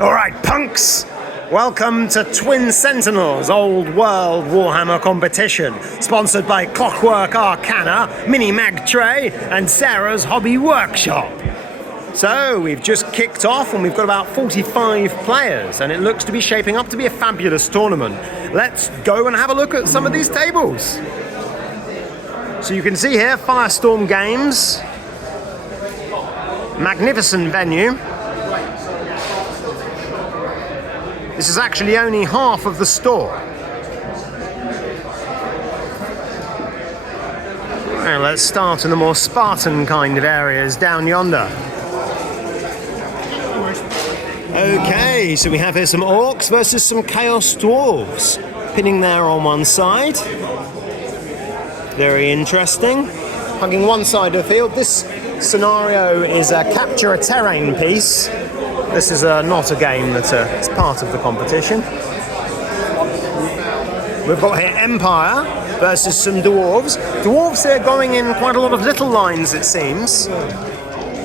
Alright, punks! Welcome to Twin Sentinels Old World Warhammer competition, sponsored by Clockwork Arcana, Mini Mag Tray, and Sarah's Hobby Workshop. So, we've just kicked off and we've got about 45 players, and it looks to be shaping up to be a fabulous tournament. Let's go and have a look at some of these tables. So you can see here, Firestorm Games. Magnificent venue. This is actually only half of the store. Now let's start in the more Spartan kind of areas down yonder. Okay, so we have here some orcs versus some chaos dwarves. Pinning there on one side. Very interesting. Hugging one side of the field. This scenario is a capture a terrain piece. This is not a game that's part of the competition. We've got here Empire versus some dwarves. Dwarves here going in quite a lot of little lines, it seems,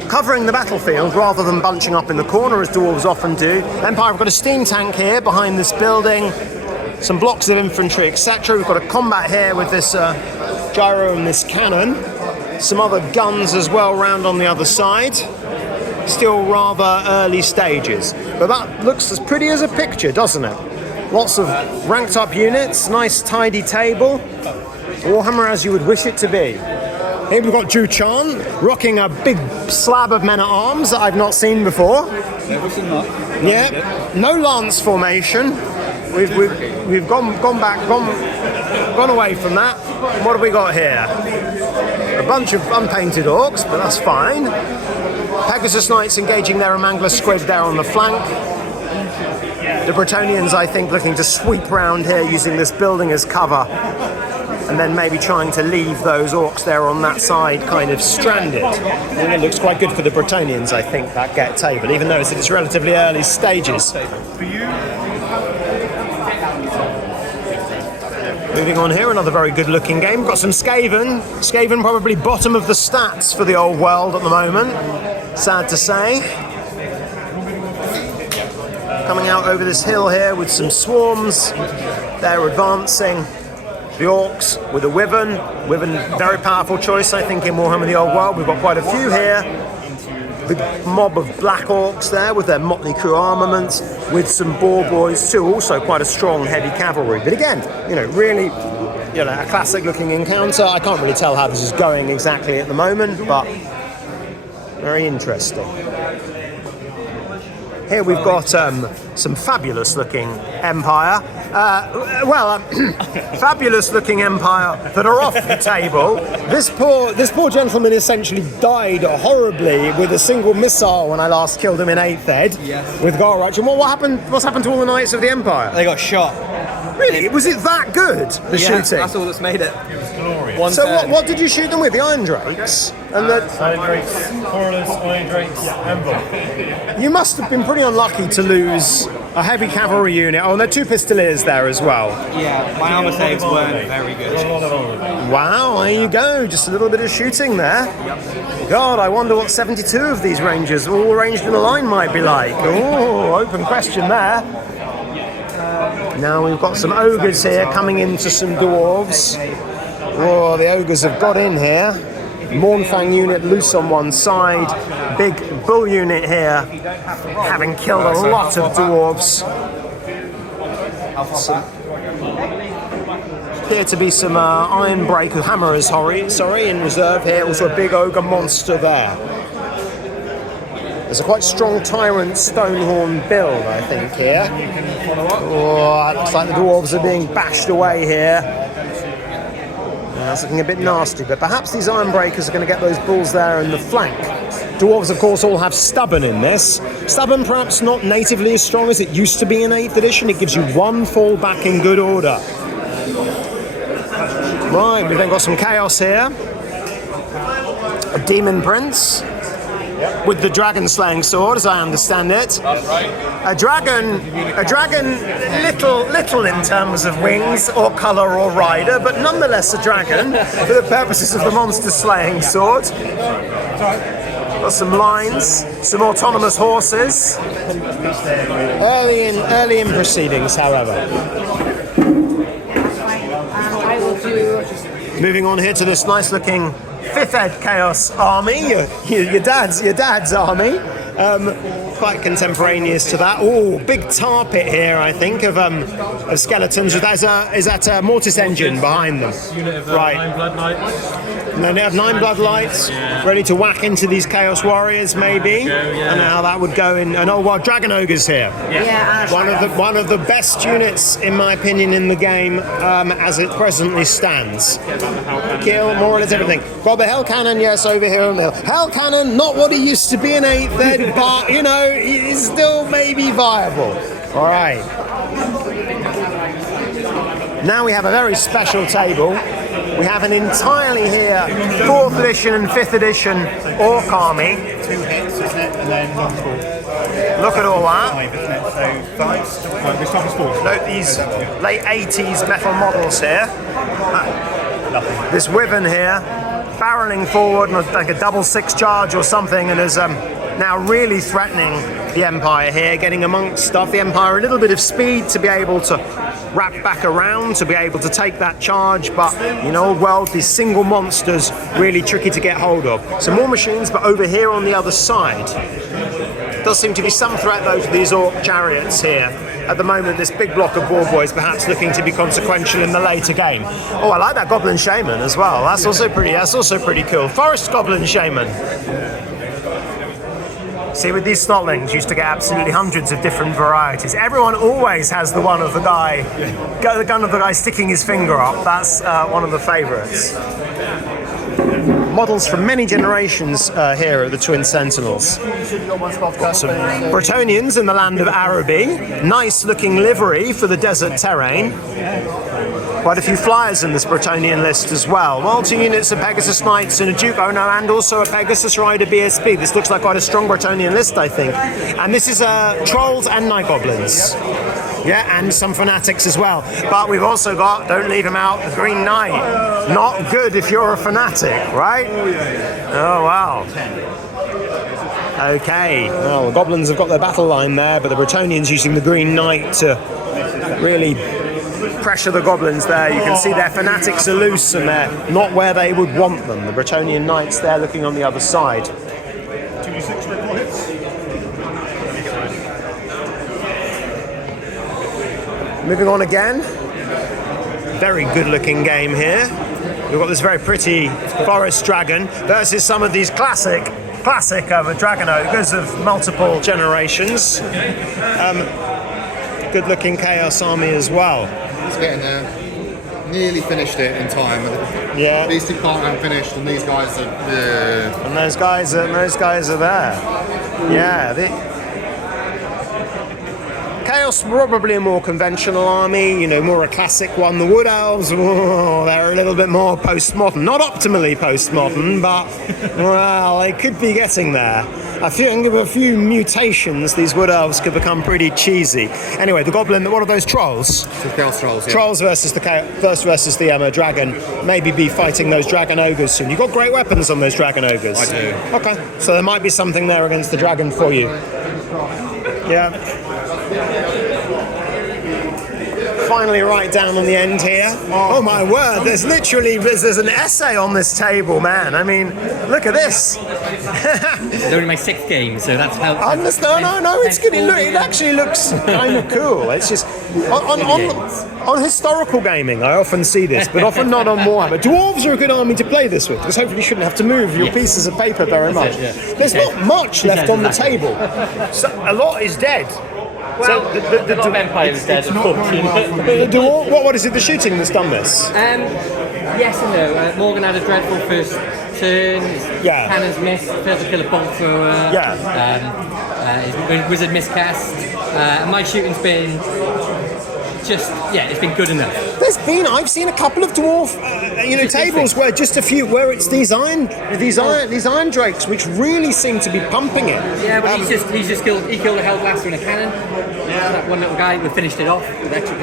covering the battlefield rather than bunching up in the corner as dwarves often do. Empire have got a steam tank here behind this building, some blocks of infantry, etc. We've got a combat here with this gyro and this cannon. Some other guns as well round on the other side. Still rather early stages, but that looks as pretty as a picture, doesn't it? Lots of ranked up units, nice tidy table. Warhammer as you would wish it to be. Here we've got Ju Chan rocking a big slab of men-at-arms that I've not seen before. Yeah, no lance formation. We've gone away from that. What have we got here? A bunch of unpainted orcs, but that's fine. Pegasus Knights engaging their Amangler Squid there on the flank. The Bretonnians, I think, looking to sweep round here using this building as cover, and then maybe trying to leave those orcs there on that side kind of stranded. I think it looks quite good for the Bretonnians, I think, that get table, even though it's at its relatively early stages. Moving on here, another very good looking game. We've got some Skaven. Skaven probably bottom of the stats for the old world at the moment. Sad to say. Coming out over this hill here with some swarms. They're advancing. The orcs with a wyvern. Wyvern, very powerful choice, I think, in Warhammer the Old World. We've got quite a few here. Big mob of black orcs there with their motley crew armaments, with some boar boys too, also quite a strong heavy cavalry. But again, really, a classic looking encounter. I can't really tell how this is going exactly at the moment, but very interesting. Here we've got some fabulous looking Empire. Fabulous looking Empire that are off the table. This poor gentleman essentially died horribly with a single missile when I last killed him in 8th Ed. Yes. With Garrach. And what happened? What's happened to all the Knights of the Empire? They got shot. Really? Was it that good? The shooting? That's all that's made it. It was glorious. So what did you shoot them with? The Iron Drakes? And Iron Drakes, Corliss, Iron Drakes, Ember. You must have been pretty unlucky to lose a heavy cavalry unit. Oh, and there are 2 Pistoliers there as well. Yeah, my armor saves weren't very good. Wow, there you go. Just a little bit of shooting there. Yep. God, I wonder what 72 of these Rangers all arranged in a line might be like. Oh, open question there. Now we've got some ogres here coming into some dwarves. Oh, the ogres have got in here. Mournfang unit loose on one side. Big bull unit here, having killed a lot of dwarves. Appear to be some Ironbreaker Hammerers, in reserve here. Also a big ogre monster there. There's a quite strong Tyrant Stonehorn build, I think, here. Oh, it looks like the dwarves are being bashed away here. That's looking a bit nasty, but perhaps these Ironbreakers are going to get those bulls there in the flank. Dwarves, of course, all have Stubborn in this. Stubborn perhaps not natively as strong as it used to be in 8th edition. It gives you 1 fall back in good order. Right, we've then got some Chaos here. A Demon Prince. With the dragon slaying sword, as I understand it. That's right. A dragon, little in terms of wings or colour or rider, but nonetheless a dragon for the purposes of the monster slaying sword. Got some lines, some autonomous horses. Early in proceedings, however. I will do. Moving on here to this nice-looking 5th Ed Chaos army, your dad's army. Quite contemporaneous to that. Oh, big tar pit here, I think, of skeletons. Is that a mortis engine behind them? Unit of Right. 9 blood knights. And then they have 9 bloodlights, ready to whack into these Chaos Warriors, maybe. I don't know how that would go in. And Dragon Ogre's here. Yeah. One of the best units, in my opinion, in the game as it presently stands. Kill, more or less everything. Got the Hell Cannon, yes, over here on the hill. Hell Cannon, not what he used to be in 8th Ed, but, you know, it's still maybe viable. All right. Now we have a very special table. We have an entirely here 4th edition and 5th edition Orc army. 2 hits, isn't it? And then 1 score. Look at all that. 5, isn't it? So 5. Right, we start with scores. Note these late 80s metal models here. This Wyvern here, barreling forward like a double 6 charge or something, and is now really threatening the Empire here, getting amongst stuff. The Empire a little bit of speed to be able to wrap back around, to be able to take that charge, but in Old World, these single monsters really tricky to get hold of. Some more machines, but over here on the other side, does seem to be some threat though to these Orc chariots here. At the moment, this big block of War Boys perhaps looking to be consequential in the later game. Oh, I like that Goblin Shaman as well. That's also pretty cool. Forest Goblin Shaman. See, with these snotlings, you used to get absolutely hundreds of different varieties. Everyone always has the one of the gun of the guy sticking his finger up. That's one of the favourites. Models from many generations here at the Twin Sentinels. Got some Bretonnians in the land of Araby. Nice looking livery for the desert terrain. Quite a few flyers in this Bretonnian list as well. Well, 2 units of Pegasus Knights and a Duke Ono, and also a Pegasus Rider BSP. This looks like quite a strong Bretonnian list, I think. And this is Trolls and Night Goblins. Yeah, and some Fanatics as well. But we've also got, don't leave him out, the Green Knight. Not good if you're a Fanatic, right? Oh, wow. Okay, well, the Goblins have got their battle line there, but the Bretonnians using the Green Knight to really pressure the Goblins there. You can see their Fanatics are loose and they're not where they would want them. The Bretonnian Knights there looking on the other side. 2d6 critical hits. Moving on again. Very good looking game here. We've got this very pretty forest dragon versus some of these classic dragon ogres of multiple generations. Good looking Chaos army as well. It's getting there. Nearly finished it in time. Yeah. These 2 can't have finished, and these guys are. And those guys are there. Yeah. Chaos probably a more conventional army, more a classic one. The Wood Elves, they're a little bit more postmodern. Not optimally postmodern, but well, they could be getting there. I think with a few mutations, these Wood Elves could become pretty cheesy. Anyway, the Goblin, what are those Trolls? Chaos Trolls, yeah. Trolls versus the Dragon. Maybe be fighting those Dragon Ogres soon. You've got great weapons on those Dragon Ogres. I do. Okay, so there might be something there against the Dragon for you. Yeah. Finally right down on the end here. Oh my word, there's an essay on this table, man. I mean, look at this. It's only my 6th game, so that's how... No, it's good. It actually looks kind of cool. It's just... On historical gaming, I often see this, but often not on Warhammer. Dwarves are a good army to play this with, because hopefully you shouldn't have to move your pieces of paper very much. There's not much left on the table. So, a lot is dead. Well, so the Empire is dead, unfortunately. What is it, the shooting that's done this? Yes and no. Morgan had a dreadful first turn. Yeah. Cannons missed. Failed to kill a bolt thrower. Yeah. His wizard miscast. And my shooting's been it's been good enough. I've seen a couple of dwarf tables where just a few, where it's these iron drakes which really seem to be pumping it. Yeah, but he's just killed a Hellblaster and a cannon. Yeah, that one little guy, we finished it off with extra.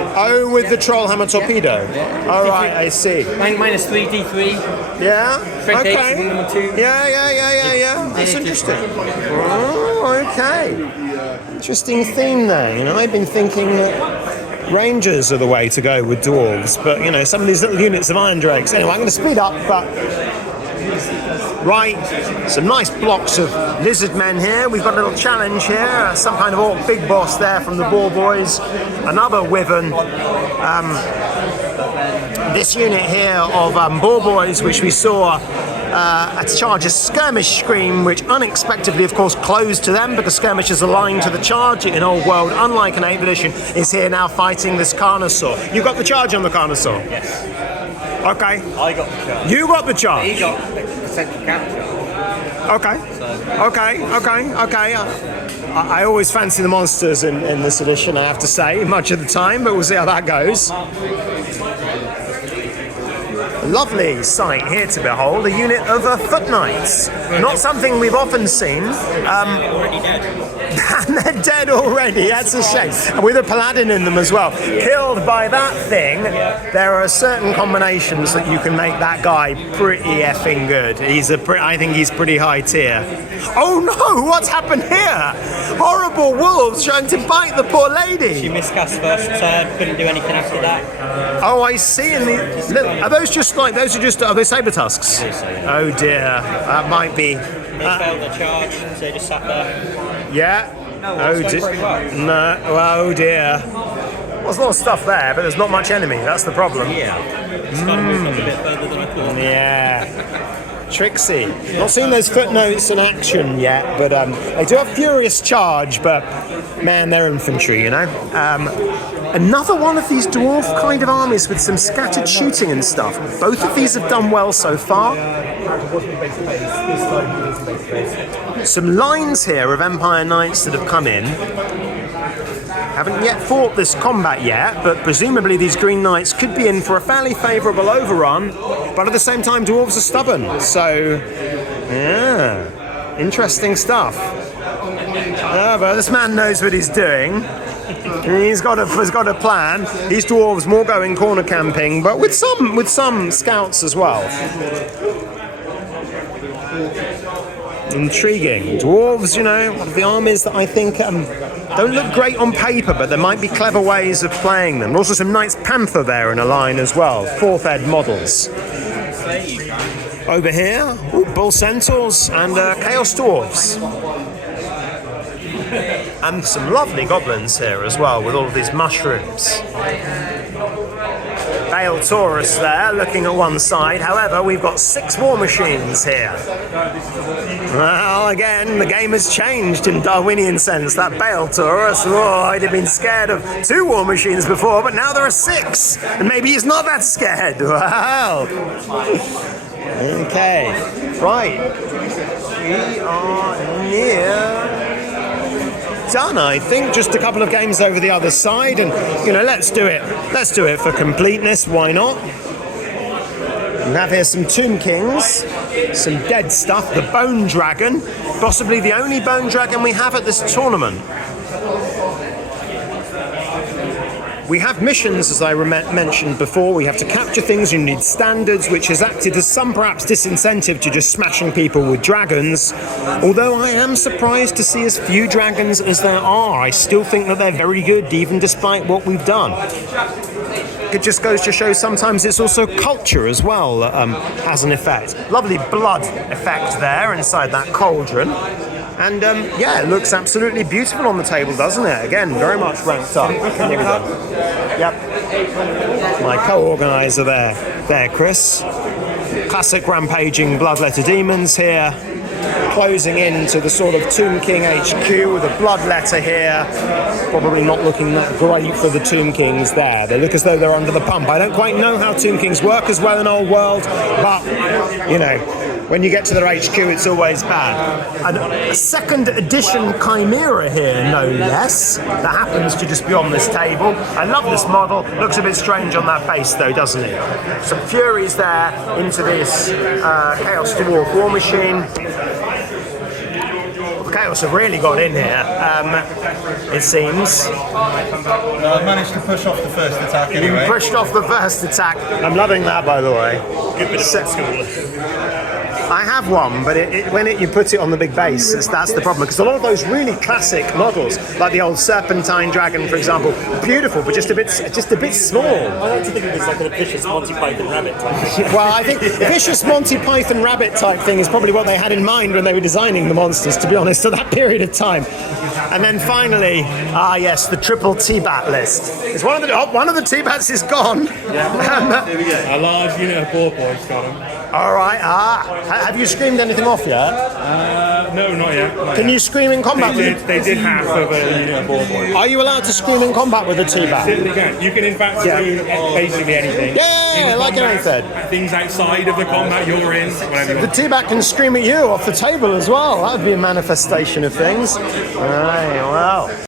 With the Trollhammer torpedo. Yeah. Oh right, I see. Minus 3 D3. Yeah. Strength Okay. 8, number 2. Yeah. That's interesting. Oh, okay. Interesting theme there. I've been thinking that Rangers are the way to go with dwarves, but some of these little units of iron drakes. Anyway, I'm going to speed up, but right, some nice blocks of lizard men here. We've got a little challenge here, some kind of orc big boss there from the Boar Boys, another Wyvern. This unit here of Boar Boys, which we saw a charge of Skirmish Scream, which unexpectedly, of course, closed to them because Skirmish is aligned to the charge in Old World, unlike an 8th edition, is here now fighting this Carnosaur. You got the charge on the Carnosaur? Yes. Okay. I got the charge. You got the charge? He got the central capture. Okay. I always fancy the monsters in this edition, I have to say, much of the time, but we'll see how that goes. Lovely sight here to behold, a unit of Foot Knights. Not something we've often seen. Already dead. And they're dead already, that's a shame. And with a paladin in them as well. Killed by that thing, there are certain combinations that you can make that guy pretty effing good. I think he's pretty high tier. Oh no, what's happened here? Horrible wolves trying to bite the poor lady. She miscast first turn, couldn't do anything after that. Oh, I see. Are they saber tusks? Oh dear, that might be. They failed the charge, so they just sat there. Yeah. Pretty well. No. Oh dear. Well, there's a lot of stuff there, but there's not much enemy. That's the problem. Yeah. It's got to move up a bit further than I thought. Yeah. Trixie. Not seen those footnotes in action yet, but they do have furious charge, but man, they're infantry, Another one of these dwarf kind of armies with some scattered shooting and stuff. Both of these have done well so far. Some lines here of Empire Knights that have come in. Haven't yet fought this combat yet, but presumably these Green Knights could be in for a fairly favourable overrun, but at the same time dwarves are stubborn, so yeah, interesting stuff. But this man knows what he's doing. He's got a plan. These dwarves more going corner camping, but with some scouts as well. Intriguing. Dwarves, one of the armies that I think don't look great on paper, but there might be clever ways of playing them. Also some Knights Panther there in a line as well. 4th ed models. Over here, Bull Centaurs and Chaos Dwarves. And some lovely goblins here as well, with all of these mushrooms. Bale Taurus there, looking at one side. However, we've got 6 war machines here. Well, again, the game has changed in Darwinian sense. That Bale Taurus, I'd have been scared of 2 war machines before, but now there are 6. And maybe he's not that scared. Wow. Okay, right. We are near done, I think. Just a couple of games over the other side, and let's do it for completeness. Why not? We have here some Tomb Kings, some dead stuff, the Bone Dragon, possibly the only Bone Dragon we have at this tournament. We have missions, as I mentioned before. We have to capture things. You need standards, which has acted as some perhaps disincentive to just smashing people with dragons. Although I am surprised to see as few dragons as there are. I still think that they're very good, even despite what we've done. It just goes to show sometimes it's also culture as well that has an effect. Lovely blood effect there inside that cauldron. And it looks absolutely beautiful on the table, doesn't it? Again, very much ranked up. Yep. My co-organiser there, Chris. Classic rampaging bloodletter demons here. Closing into the sort of Tomb King HQ with a bloodletter here. Probably not looking that great for the Tomb Kings there. They look as though they're under the pump. I don't quite know how Tomb Kings work as well in Old World, but, when you get to their HQ, it's always bad. And a second edition Chimera here, no less, that happens to just be on this table. I love this model. Looks a bit strange on that base, though, doesn't it? Some Furies there into this Chaos Dwarf War Machine. Chaos have really got in here, it seems. I managed to push off the first attack anyway. You pushed off the first attack. I'm loving that, by the way. Good bit of old school. I have one, but when you put it on the big base, that's the problem. Because a lot of those really classic models, like the old Serpentine Dragon, for example, beautiful, but just a bit small. I like to think of it as like a vicious Monty Python rabbit type. Well, I think vicious Monty Python rabbit type thing is probably what they had in mind when they were designing the monsters, to be honest, at that period of time. And then finally, yes, the triple T-Bat list. It's one of the T-Bats is gone. Yeah. Here we go. A large unit of boar boys got them. All right. Have you screamed anything off yet? No, not yet. Can you scream in combat with it? They did half of a unit of boar boys. Are you allowed to scream in combat with a T-Bat? Certainly can. You can in fact do basically anything. Yeah, like anything. Things outside of the combat you're in, whatever you The want. T-Bat can scream at you off the table as well. That would be a manifestation of things. All right, well.